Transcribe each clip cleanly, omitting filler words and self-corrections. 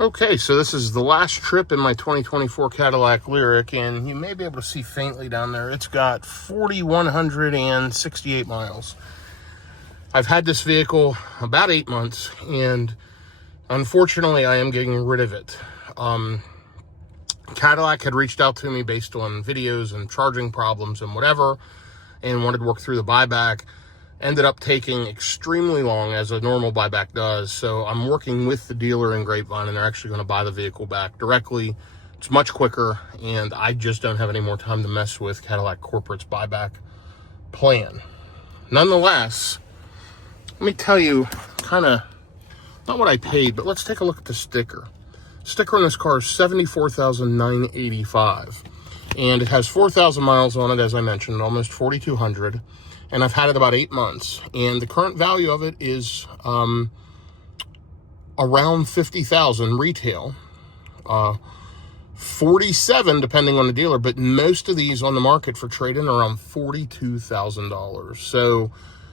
Okay, so this is the last trip in my 2024 Cadillac Lyriq, and you may be able to see faintly down there, it's got 4,168 miles. I've had this vehicle about 8 months, and unfortunately, I am getting rid of it. Cadillac had reached out to me based on videos and charging problems and whatever, and wanted to work through the buyback. Ended up taking extremely long, as a normal buyback does. So I'm working with the dealer in Grapevine, and they're actually going to buy the vehicle back directly. It's much quicker, and I just don't have any more time to mess with Cadillac Corporate's buyback plan. Nonetheless, let me tell you kind of, not what I paid, but let's take a look at the sticker. Sticker on this car is $74,985, and it has 4,000 miles on it, as I mentioned, almost 4,200. And I've had it about 8 months, and the current value of it is around $50,000 retail, 47 depending on the dealer, but most of these on the market for trade-in are around $42,000. So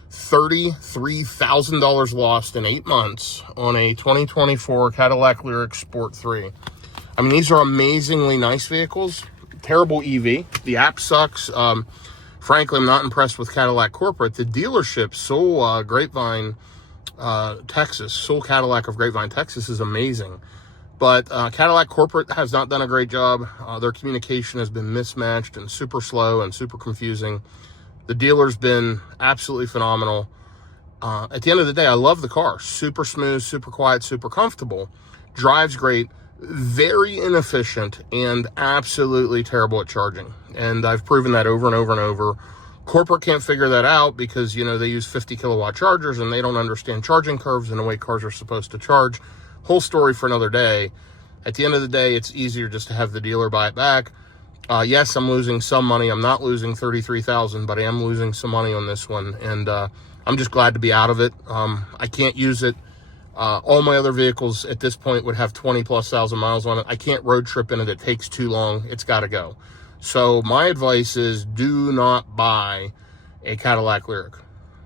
$33,000 lost in 8 months on a 2024 Cadillac Lyriq Sport 3. I mean, these are amazingly nice vehicles. Terrible EV. The app sucks. Frankly, I'm not impressed with Cadillac Corporate. The dealership, Soul Grapevine, Texas, Soul Cadillac of Grapevine, Texas, is amazing. But Cadillac Corporate has not done a great job. Their communication has been mismatched and super slow and super confusing. The dealer's been absolutely phenomenal. At the end of the day, I love the car. Super smooth, super quiet, super comfortable. Drives great. Very inefficient and absolutely terrible at charging. And I've proven that over and over and over. Corporate can't figure that out because, you know, they use 50 kilowatt chargers and they don't understand charging curves and the way cars are supposed to charge. Whole story for another day. At the end of the day, it's easier just to have the dealer buy it back. Yes, I'm losing some money. I'm not losing $33,000, but I am losing some money on this one. And I'm just glad to be out of it. I can't use it. All my other vehicles at this point would have 20,000+ miles on it. I can't road trip in it. It takes too long. It's got to go. So my advice is do not buy a Cadillac Lyriq.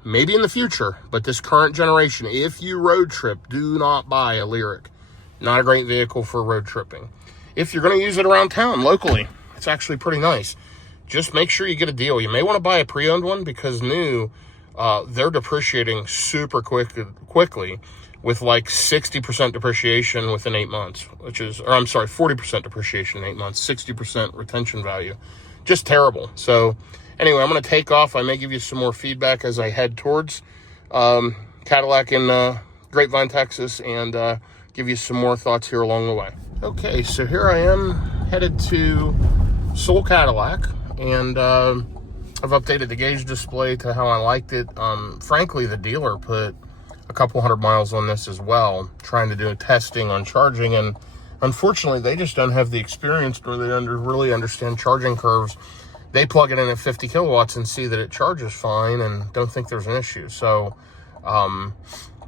Maybe in the future, but this current generation, if you road trip, do not buy a Lyriq. Not a great vehicle for road tripping. If you're going to use it around town locally, it's actually pretty nice. Just make sure you get a deal. You may want to buy a pre-owned one because new, they're depreciating super quickly. With like 60% depreciation within 8 months, which is, or I'm sorry, 40% depreciation in 8 months, 60% retention value. Just terrible. So anyway, I'm going to take off. I may give you some more feedback as I head towards Cadillac in Grapevine, Texas, and give you some more thoughts here along the way. Okay, so here I am headed to Soul Cadillac, and I've updated the gauge display to how I liked it. Frankly, the dealer put a couple hundred miles on this as well, trying to do testing on charging, and unfortunately they just don't have the experience nor they really understand charging curves. They plug it in at 50 kilowatts and see that it charges fine and don't think there's an issue. So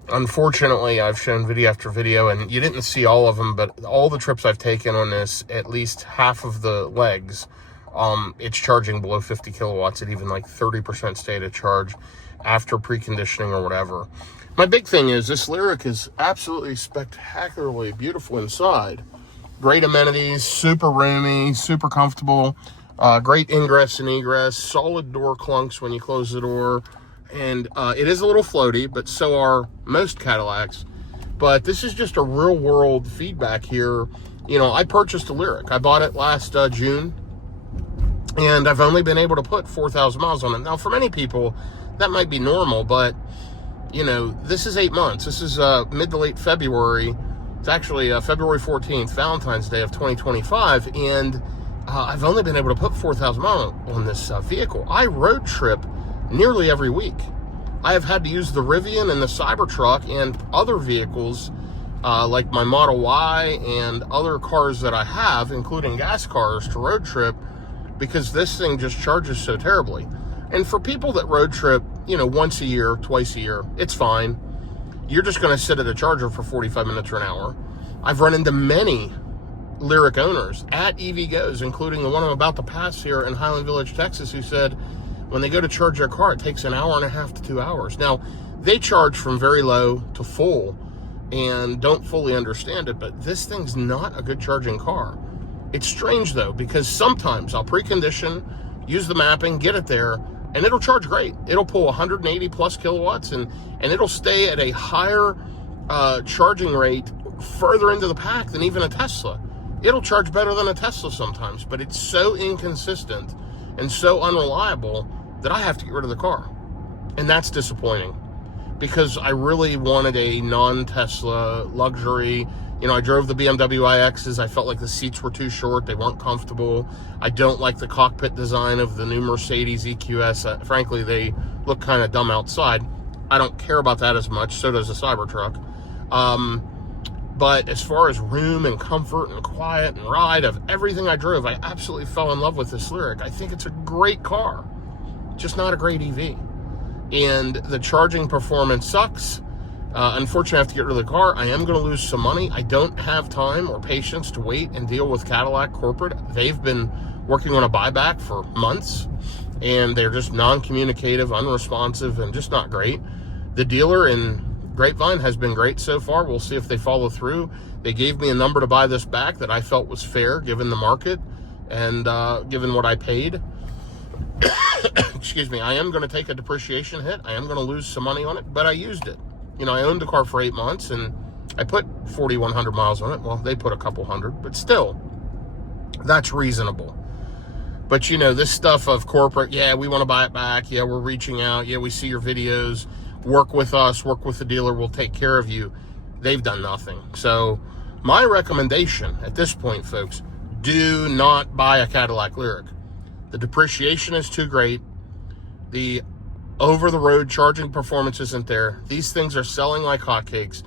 unfortunately, I've shown video after video, and you didn't see all of them, but all the trips I've taken on this, at least half of the legs, it's charging below 50 kilowatts at even like 30% state of charge after preconditioning or whatever. My big thing is this Lyriq is absolutely spectacularly beautiful inside. Great amenities, super roomy, super comfortable, great ingress and egress, solid door clunks when you close the door, and it is a little floaty, but so are most Cadillacs. But this is just a real world feedback here. You know, I purchased a Lyriq. I bought it last June, and I've only been able to put 4,000 miles on it. Now, for many people, that might be normal, but you know, this is 8 months. This is mid to late February. It's actually February 14th, Valentine's Day of 2025. And I've only been able to put 4,000 miles on this vehicle. I road trip nearly every week. I have had to use the Rivian and the Cybertruck and other vehicles like my Model Y and other cars that I have, including gas cars, to road trip because this thing just charges so terribly. And for people that road trip, you know, once a year, twice a year, it's fine. You're just going to sit at a charger for 45 minutes or an hour. I've run into many Lyriq owners at EVgo's, including the one I'm about to pass here in Highland Village, Texas, who said when they go to charge their car, it takes an hour and a half to 2 hours. Now, they charge from very low to full, and don't fully understand it, but this thing's not a good charging car. It's strange though, because sometimes I'll precondition, use the mapping, get it there, and it'll charge great. It'll pull 180 plus kilowatts, and it'll stay at a higher charging rate further into the pack than even a Tesla. It'll charge better than a Tesla sometimes, but it's so inconsistent and so unreliable that I have to get rid of the car. And that's disappointing, because I really wanted a non-Tesla luxury. You know, I drove the BMW iXs. I felt like the seats were too short. They weren't comfortable. I don't like the cockpit design of the new Mercedes EQS. Frankly, they look kind of dumb outside. I don't care about that as much. So does the Cybertruck. But as far as room and comfort and quiet and ride of everything I drove, I absolutely fell in love with this Lyriq. I think it's a great car, just not a great EV. And the charging performance sucks. Unfortunately, I have to get rid of the car. I am going to lose some money. I don't have time or patience to wait and deal with Cadillac corporate. They've been working on a buyback for months, and they're just non-communicative, unresponsive, and just not great. The dealer in Grapevine has been great so far. We'll see if they follow through. They gave me a number to buy this back that I felt was fair given the market and given what I paid. Excuse me. I am going to take a depreciation hit. I am going to lose some money on it, but I used it. You know, I owned the car for 8 months, and I put 4,100 miles on it. Well, they put a couple hundred, but still, that's reasonable. But, you know, this stuff of corporate, yeah, we want to buy it back. Yeah, we're reaching out. Yeah, we see your videos. Work with us. Work with the dealer. We'll take care of you. They've done nothing. So my recommendation at this point, folks, do not buy a Cadillac Lyriq. The depreciation is too great. The over-the-road charging performance isn't there. These things are selling like hotcakes.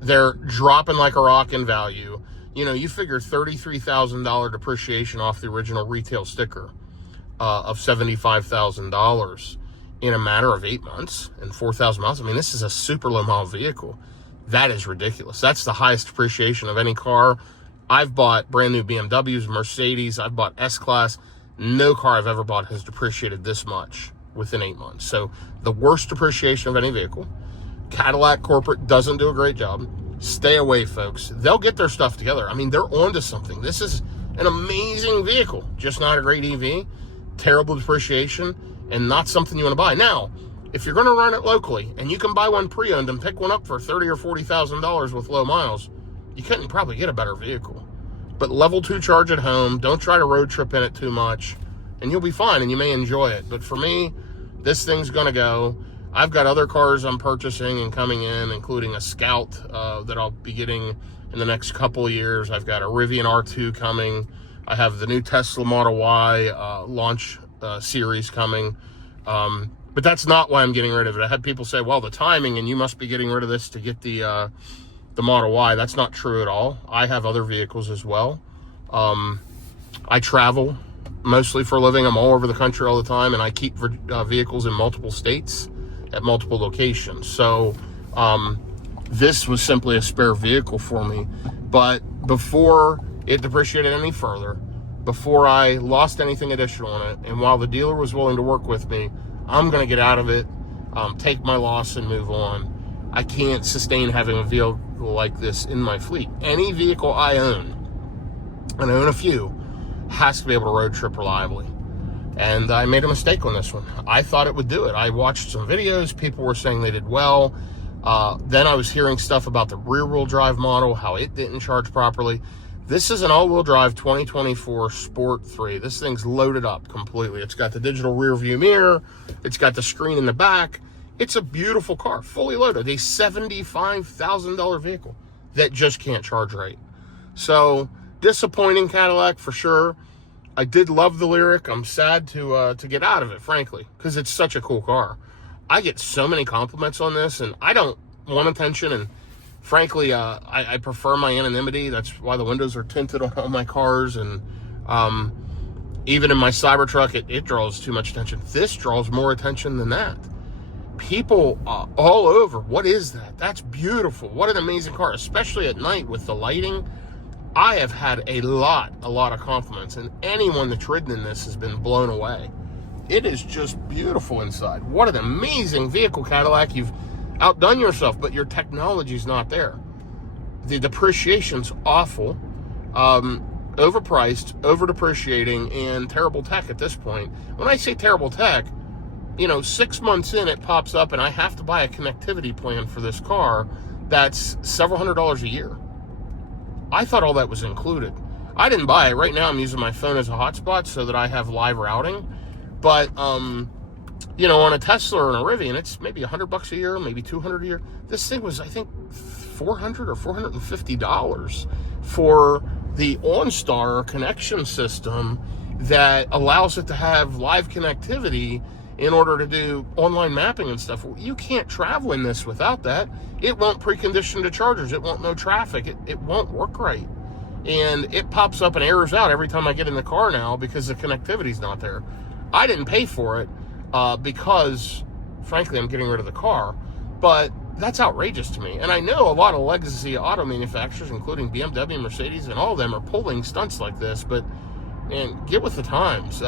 They're dropping like a rock in value. You know, you figure $33,000 depreciation off the original retail sticker of $75,000 in a matter of 8 months and 4,000 miles. I mean, this is a super low-mile vehicle. That is ridiculous. That's the highest depreciation of any car. I've bought brand new BMWs, Mercedes. I've bought S-Class. No car I've ever bought has depreciated this much within 8 months. So the worst depreciation of any vehicle. Cadillac corporate doesn't do a great job. Stay away, folks. They'll get their stuff together. I mean, they're onto something. This is an amazing vehicle, just not a great EV. Terrible depreciation, and not something you want to buy. Now, if you're going to run it locally and you can buy one pre-owned and pick one up for $30,000 or $40,000 with low miles, you couldn't probably get a better vehicle. But level 2 charge at home. Don't try to road trip in it too much, and you'll be fine, and you may enjoy it. But for me, this thing's going to go. I've got other cars I'm purchasing and coming in, including a Scout that I'll be getting in the next couple of years. I've got a Rivian R2 coming. I have the new Tesla Model Y launch series coming. But that's not why I'm getting rid of it. I had people say, well, the timing, and you must be getting rid of this to get the Model Y. That's not true at all. I have other vehicles as well. I travel mostly for a living. I'm all over the country all the time, and I keep vehicles in multiple states at multiple locations. So this was simply a spare vehicle for me. But before it depreciated any further, before I lost anything additional on it, and while the dealer was willing to work with me, I'm going to get out of it, take my loss, and move on. I can't sustain having a vehicle like this in my fleet. Any vehicle I own, and I own a few, has to be able to road trip reliably. And I made a mistake on this one. I thought it would do it. I watched some videos. People were saying they did well. Then I was hearing stuff about the rear-wheel drive model, how it didn't charge properly. This is an all-wheel drive 2024 Sport 3. This thing's loaded up completely. It's got the digital rear view mirror. It's got the screen in the back. It's a beautiful car, fully loaded. A $75,000 vehicle that just can't charge right. So, disappointing Cadillac for sure. I did love the Lyriq. I'm sad to get out of it, frankly, because it's such a cool car. I get so many compliments on this, and I don't want attention, and frankly, I prefer my anonymity. That's why the windows are tinted on all my cars, and even in my Cybertruck, it draws too much attention. This draws more attention than that. People all over, what is that? That's beautiful. What an amazing car, especially at night with the lighting. I have had a lot of compliments, and anyone that's ridden in this has been blown away. It is just beautiful inside. What an amazing vehicle, Cadillac. outdone yourself, but your technology's not there. The depreciation's awful, overpriced, over-depreciating, and terrible tech at this point. When I say terrible tech, 6 months in, it pops up, and I have to buy a connectivity plan for this car that's several $100s a year. I thought all that was included. I didn't buy it. Right now, I'm using my phone as a hotspot so that I have live routing. But, on a Tesla or a Rivian, it's maybe $100 a year, maybe $200 a year. This thing was, I think, $400 or $450 for the OnStar connection system that allows it to have live connectivity in order to do online mapping and stuff. You can't travel in this without that. It won't precondition to chargers. It won't know traffic. It won't work right. And it pops up and errors out every time I get in the car now because the connectivity's not there. I didn't pay for it because, frankly, I'm getting rid of the car. But that's outrageous to me. And I know a lot of legacy auto manufacturers, including BMW, Mercedes, and all of them are pulling stunts like this. But, man, get with the times.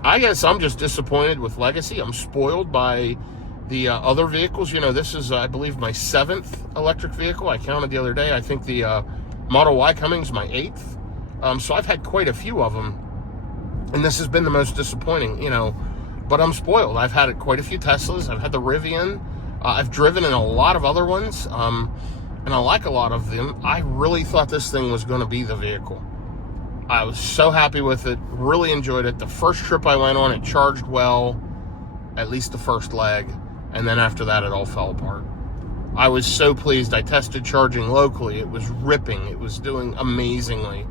I guess I'm just disappointed with legacy. I'm spoiled by the other vehicles. This is, I believe, my 7th electric vehicle. I counted the other day. I think the Model Y coming's my 8th. So I've had quite a few of them. And this has been the most disappointing, But I'm spoiled. I've had quite a few Teslas. I've had the Rivian. I've driven in a lot of other ones. And I like a lot of them. I really thought this thing was going to be the vehicle. I was so happy with it. Really enjoyed it. The first trip I went on, it charged well. At least the first leg. And then after that, it all fell apart. I was so pleased. I tested charging locally. It was ripping. It was doing amazingly.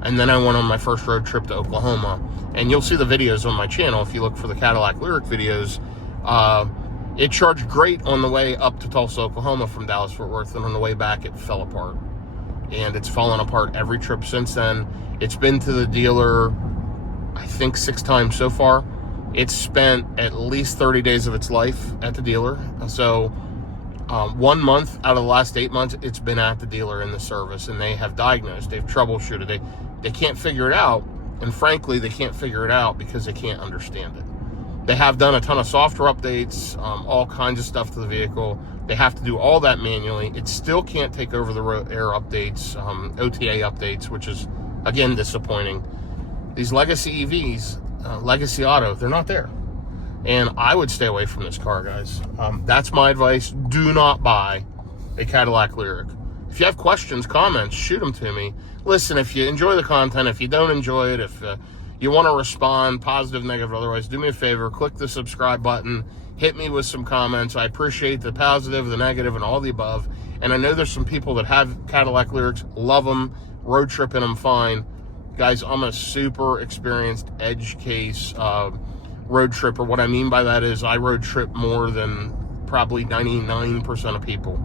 And then I went on my first road trip to Oklahoma. And you'll see the videos on my channel if you look for the Cadillac Lyriq videos. It charged great on the way up to Tulsa, Oklahoma from Dallas-Fort Worth. And on the way back, it fell apart. And it's fallen apart every trip since then. It's been to the dealer, I think, 6 times so far. It's spent at least 30 days of its life at the dealer. So 1 month out of the last 8 months, it's been at the dealer in the service, and they have diagnosed, they've troubleshooted, they can't figure it out, and frankly, they can't figure it out because they can't understand it. They have done a ton of software updates, all kinds of stuff to the vehicle. They have to do all that manually. It still can't take over the air updates, OTA updates, which is, again, disappointing. These legacy EVs, legacy auto, they're not there. And I would stay away from this car, guys. That's my advice. Do not buy a Cadillac Lyriq. If you have questions, comments, shoot them to me. Listen, if you enjoy the content, if you don't enjoy it, if you want to respond, positive, negative, otherwise, do me a favor, click the subscribe button, hit me with some comments. I appreciate the positive, the negative, and all the above. And I know there's some people that have Cadillac Lyriqs, love them, road tripping them fine. Guys, I'm a super experienced edge case road tripper. What I mean by that is I road trip more than probably 99% of people.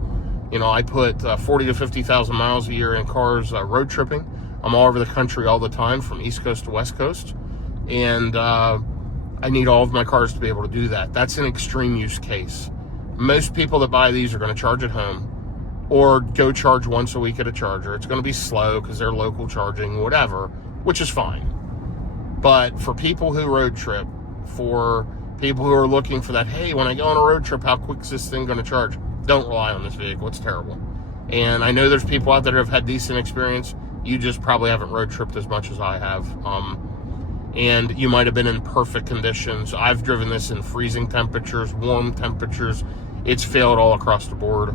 I put 40 to 50,000 miles a year in cars road tripping. I'm all over the country all the time, from East Coast to West Coast. And I need all of my cars to be able to do that. That's an extreme use case. Most people that buy these are going to charge at home or go charge once a week at a charger. It's going to be slow because they're local charging, whatever, which is fine. But for people who road trip, for people who are looking for that, hey, when I go on a road trip, how quick is this thing going to charge? Don't rely on this vehicle. It's terrible. And I know there's people out there that have had decent experience. You just probably haven't road tripped as much as I have. And you might have been in perfect conditions. I've driven this in freezing temperatures, warm temperatures. It's failed all across the board.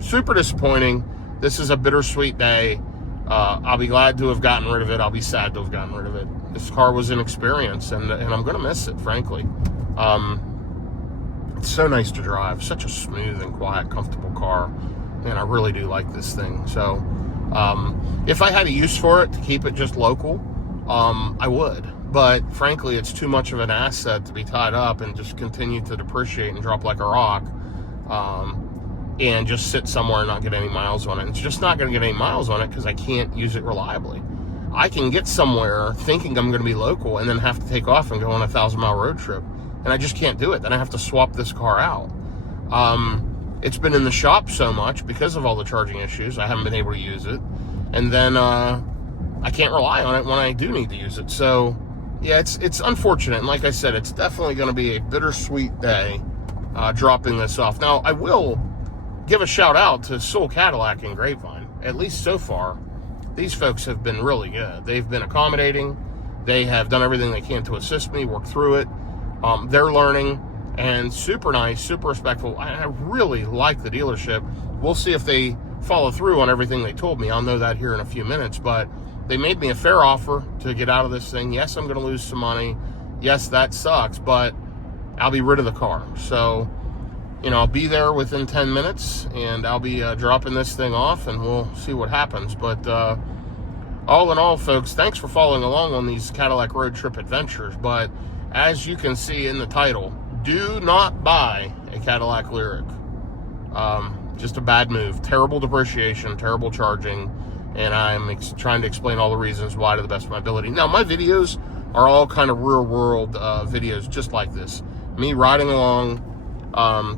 Super disappointing. This is a bittersweet day. I'll be glad to have gotten rid of it. I'll be sad to have gotten rid of it. This car was an experience, and I'm going to miss it, frankly. It's so nice to drive. Such a smooth and quiet, comfortable car. And I really do like this thing. So if I had a use for it to keep it just local, I would. But frankly, it's too much of an asset to be tied up and just continue to depreciate and drop like a rock. And just sit somewhere and not get any miles on it. It's just not going to get any miles on it because I can't use it reliably. I can get somewhere thinking I'm going to be local and then have to take off and go on a 1,000-mile road trip. And I just can't do it. Then I have to swap this car out. It's been in the shop so much because of all the charging issues. I haven't been able to use it. And then I can't rely on it when I do need to use it. So, yeah, it's unfortunate. And like I said, it's definitely going to be a bittersweet day dropping this off. Now, I will give a shout out to Soul Cadillac in Grapevine. At least so far, these folks have been really good. They've been accommodating. They have done everything they can to assist me, work through it. They're learning, and super nice, super respectful. I really like the dealership. We'll see if they follow through on everything they told me. I'll know that here in a few minutes, but they made me a fair offer to get out of this thing. Yes, I'm going to lose some money. Yes, that sucks, but I'll be rid of the car. So, I'll be there within 10 minutes, and I'll be dropping this thing off, and we'll see what happens. But all in all, folks, thanks for following along on these Cadillac road trip adventures. But as you can see in the title, do not buy a Cadillac Lyriq. Just a bad move. Terrible depreciation, terrible charging, and I'm trying to explain all the reasons why to the best of my ability. Now, my videos are all kind of real-world videos just like this. Me riding along,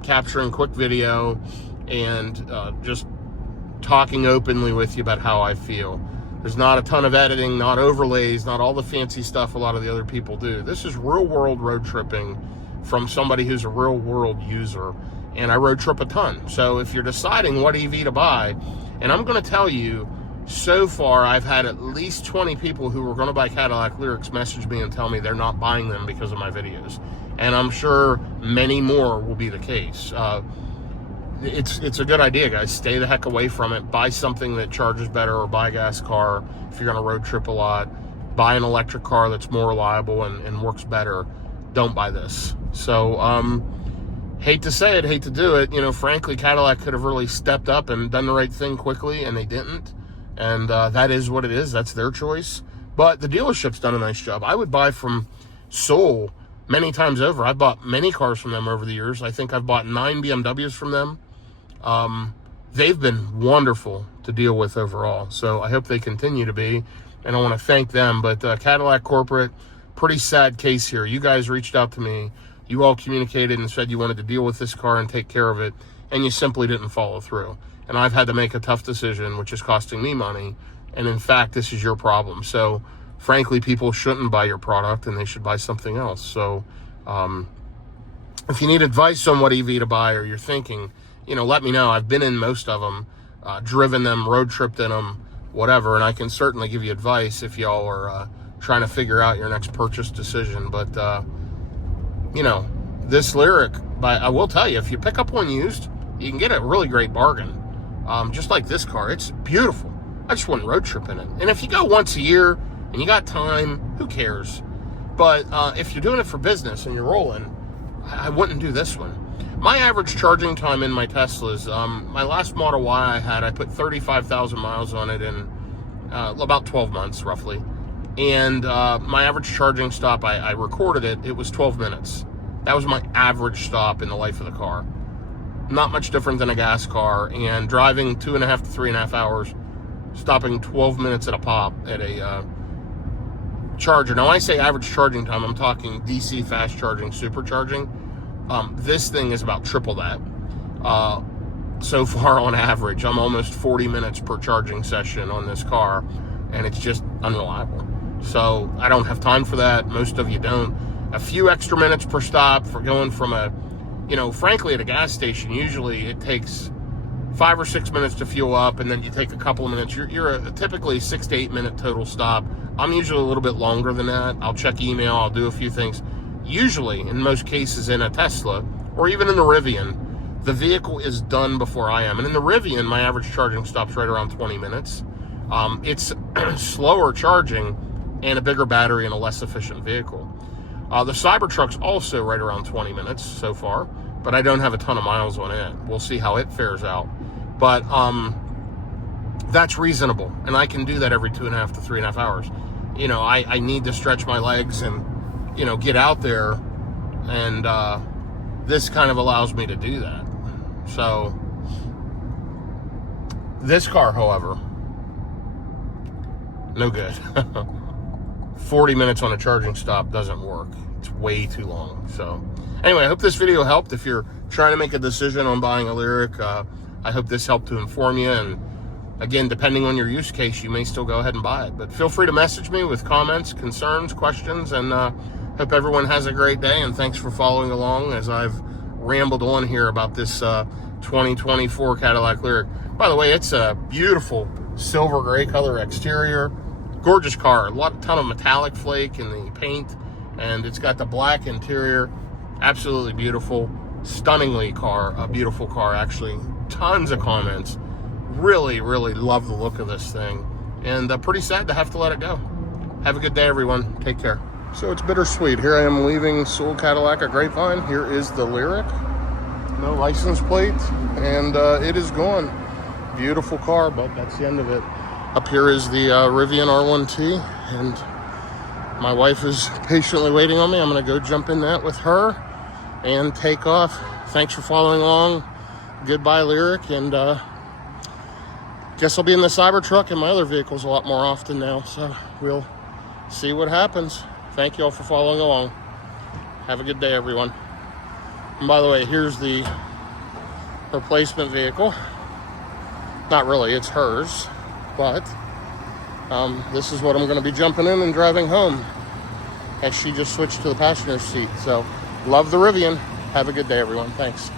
capturing quick video, and just talking openly with you about how I feel. There's not a ton of editing, not overlays, not all the fancy stuff a lot of the other people do. This is real-world road tripping from somebody who's a real-world user, and I road trip a ton. So if you're deciding what EV to buy, and I'm going to tell you, so far I've had at least 20 people who were going to buy Cadillac Lyriqs message me and tell me they're not buying them because of my videos. And I'm sure many more will be the case. It's a good idea, guys. Stay the heck away from it. Buy something that charges better, or buy a gas car if you're going to road trip a lot. Buy an electric car that's more reliable and works better. Don't buy this. So, hate to say it, hate to do it. Frankly, Cadillac could have really stepped up and done the right thing quickly, and they didn't. And that is what it is. That's their choice. But the dealership's done a nice job. I would buy from Soul many times over. I've bought many cars from them over the years. I think I've bought 9 BMWs from them. They've been wonderful to deal with overall. So I hope they continue to be. And I want to thank them. But Cadillac Corporate, pretty sad case here. You guys reached out to me. You all communicated and said you wanted to deal with this car and take care of it. And you simply didn't follow through. And I've had to make a tough decision, which is costing me money. And in fact, this is your problem. So frankly, people shouldn't buy your product, and they should buy something else. So if you need advice on what EV to buy, or you're thinking, let me know. I've been in most of them, driven them, road tripped in them, whatever. And I can certainly give you advice if y'all are trying to figure out your next purchase decision. But, this Lyriq, I will tell you, if you pick up one used, you can get a really great bargain. Just like this car, it's beautiful. I just wouldn't road trip in it. And if you go once a year and you got time, who cares? But if you're doing it for business and you're rolling, I wouldn't do this one. My average charging time in my Teslas, my last Model Y I had, I put 35,000 miles on it in about 12 months, roughly. And my average charging stop, I recorded it, it was 12 minutes. That was my average stop in the life of the car. Not much different than a gas car, and driving 2.5 to 3.5 hours, stopping 12 minutes at a pop at a charger. Now, I say average charging time, I'm talking DC fast charging, supercharging. This thing is about triple that. So far on average, I'm almost 40 minutes per charging session on this car, and it's just unreliable. So I don't have time for that. Most of you don't. A few extra minutes per stop for going from frankly, at a gas station, usually it takes 5 or 6 minutes to fuel up, and then you take a couple of minutes. You're typically 6 to 8 minute total stop. I'm usually a little bit longer than that. I'll check email, I'll do a few things. Usually, in most cases, in a Tesla, or even in the Rivian, the vehicle is done before I am. And in the Rivian, my average charging stop's right around 20 minutes. It's slower charging and a bigger battery and a less efficient vehicle. The Cybertruck's also right around 20 minutes so far, but I don't have a ton of miles on it. We'll see how it fares out. But that's reasonable, and I can do that every 2.5 to 3.5 hours. I need to stretch my legs and, get out there, and this kind of allows me to do that. So this car, however, no good. 40 minutes on a charging stop doesn't work. It's way too long. So anyway, I hope this video helped. If you're trying to make a decision on buying a Lyriq, I hope this helped to inform you. And again, depending on your use case, you may still go ahead and buy it. But feel free to message me with comments, concerns, questions, and hope everyone has a great day. And thanks for following along as I've rambled on here about this 2024 Cadillac Lyriq. By the way, it's a beautiful silver gray color exterior. Gorgeous car. Ton of metallic flake in the paint, and it's got the black interior. Absolutely beautiful. Stunningly a beautiful car, actually. Tons of comments. Really, really love the look of this thing. And pretty sad to have to let it go. Have a good day, everyone. Take care. So it's bittersweet. Here I am leaving Sewell Cadillac at Grapevine. Here is the Lyriq. No license plate. And it is gone. Beautiful car, but that's the end of it. Up here is the Rivian R1T. And my wife is patiently waiting on me. I'm going to go jump in that with her and take off. Thanks for following along. Goodbye, Lyriq. And guess I'll be in the Cybertruck and my other vehicles a lot more often now. So we'll see what happens. Thank you all for following along. Have a good day, everyone. And by the way, here's the replacement vehicle. Not really, it's hers. But this is what I'm going to be jumping in and driving home, as she just switched to the passenger seat. So love the Rivian. Have a good day, everyone. Thanks.